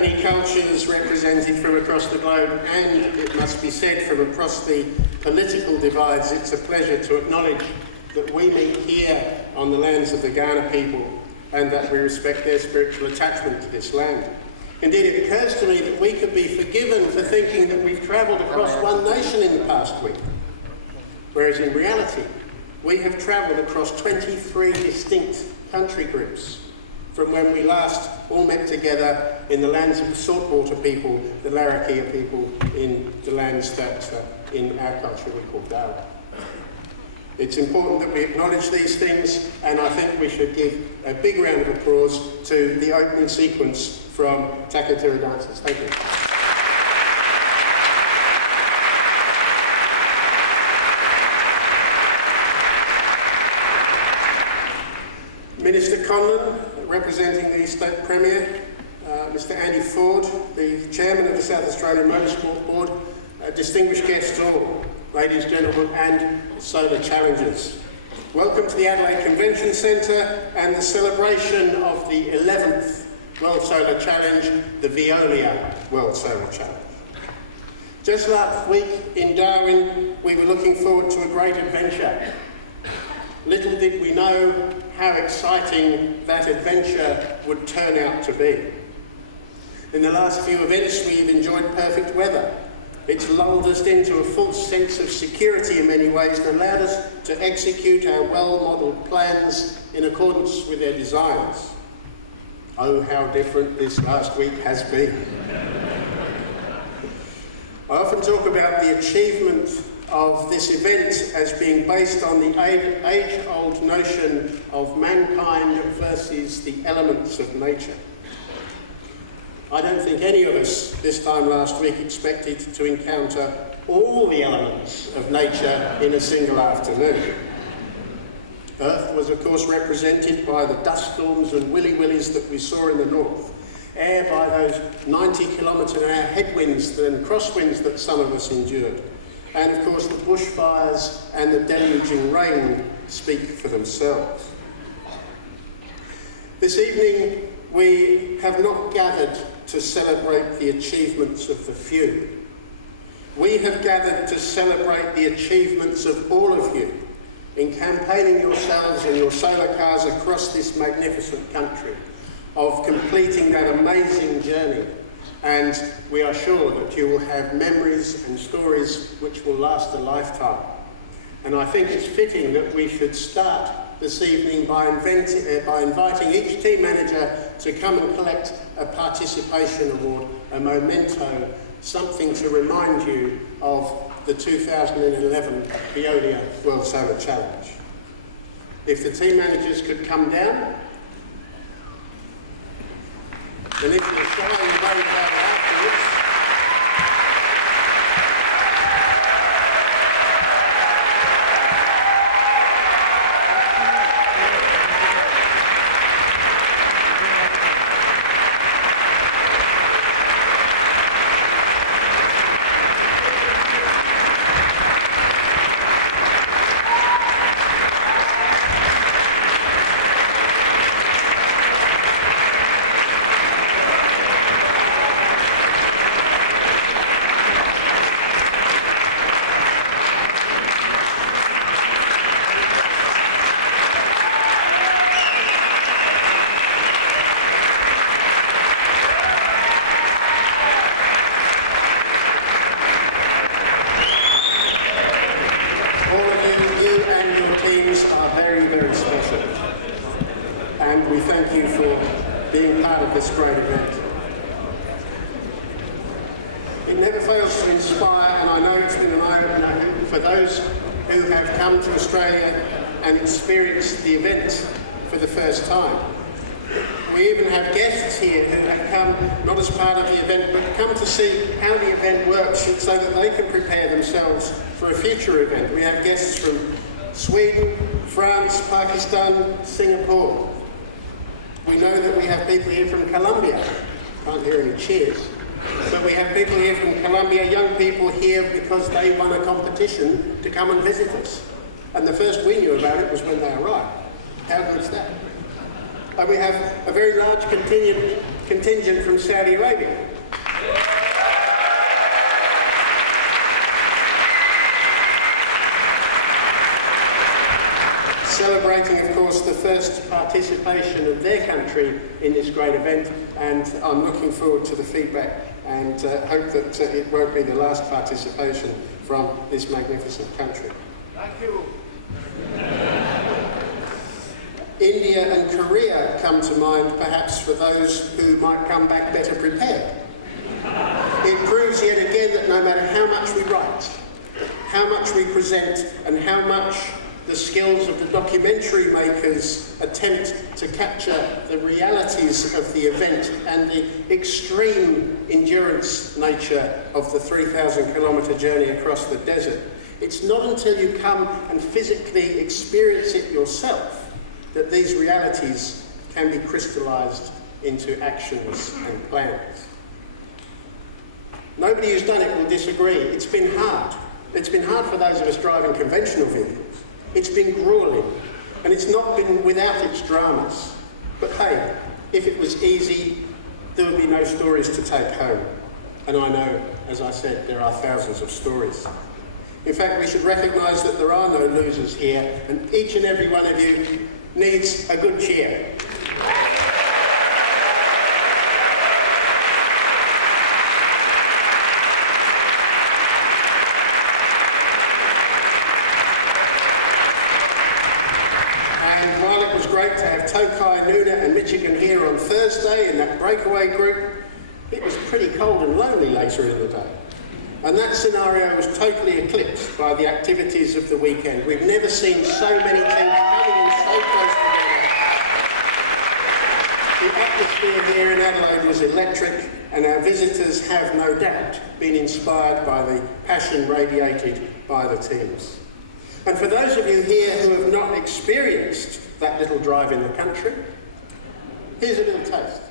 many cultures represented from across the globe, and it must be said from across the political divides, it's a pleasure to acknowledge that we meet here on the lands of the Kaurna people and that we respect their spiritual attachment to this land. Indeed, it occurs to me that we could be forgiven for thinking that we've travelled across one nation in the past week, whereas in reality, we have travelled across 23 distinct country groups from when we last all met together in the lands of the saltwater people, the Larrakia people, in the lands that in our culture we call Darra. It's important that we acknowledge these things, and I think we should give a big round of applause to the opening sequence from Takatera dancers. Thank you. Minister Conlon, representing the State Premier, Mr Andy Ford, the Chairman of the South Australian Motorsport Board, distinguished guests all, ladies, gentlemen, and solar challengers. Welcome to the Adelaide Convention Centre and the celebration of the 11th World Solar Challenge, the Veolia World Solar Challenge. Just last week in Darwin, we were looking forward to a great adventure. Little did we know how exciting that adventure would turn out to be. In the last few events, we've enjoyed perfect weather. It's lulled us into a false sense of security in many ways and allowed us to execute our well-modelled plans in accordance with their designs. Oh, how different this last week has been. I often talk about the achievement of this event as being based on the age-old notion of mankind versus the elements of nature. I don't think any of us this time last week expected to encounter all the elements of nature in a single afternoon. Earth was of course represented by the dust storms and willy-willies that we saw in the north, air by those 90-kilometre-an-hour headwinds and crosswinds that some of us endured, and of course the bushfires and the deluging rain speak for themselves. This evening we have not gathered to celebrate the achievements of the few. We have gathered to celebrate the achievements of all of you in campaigning yourselves and your solar cars across this magnificent country, of completing that amazing journey. And we are sure that you will have memories and stories which will last a lifetime. And I think it's fitting that we should start this evening by inviting each team manager to come and collect a participation award, a memento, something to remind you of the 2011 Veolia World Solar Challenge. If the team managers could come down, and if you're shy and worried about it afterwards, are very, very special, and we thank you for being part of this great event. It never fails to inspire, and I know it's been an eye-opener for those who have come to Australia and experienced the event for the first time. We even have guests here who have come not as part of the event, but come to see how the event works so that they can prepare themselves for a future event. We have guests from Sweden, France, Pakistan, Singapore. We know that we have people here from Colombia. Can't hear any cheers. But we have people here from Colombia, young people here because they won a competition to come and visit us. And the first we knew about it was when they arrived. How good is that? And we have a very large contingent contingent from Saudi Arabia. Celebrating, of course, the first participation of their country in this great event, and I'm looking forward to the feedback and hope that it won't be the last participation from this magnificent country. Thank you. India and Korea come to mind, perhaps, for those who might come back better prepared. It proves yet again that no matter how much we write, how much we present, and how much the skills of the documentary makers attempt to capture the realities of the event and the extreme endurance nature of the 3,000-kilometre journey across the desert, it's not until you come and physically experience it yourself that these realities can be crystallised into actions and plans. Nobody who's done it will disagree. It's been hard. It's been hard for those of us driving conventional vehicles. It's been gruelling, and it's not been without its dramas. But hey, if it was easy, there would be no stories to take home. And I know, as I said, there are thousands of stories. In fact, we should recognise that there are no losers here, and each and every one of you needs a good cheer. And while it was great to have Tokai, Nuna and Michigan here on Thursday in that breakaway group, it was pretty cold and lonely later in the day. And that scenario was totally eclipsed by the activities of the weekend. We've never seen so many teams coming in so close together. The atmosphere here in Adelaide was electric, and our visitors have no doubt been inspired by the passion radiated by the teams. And for those of you here who have not experienced that little drive in the country, here's a little taste.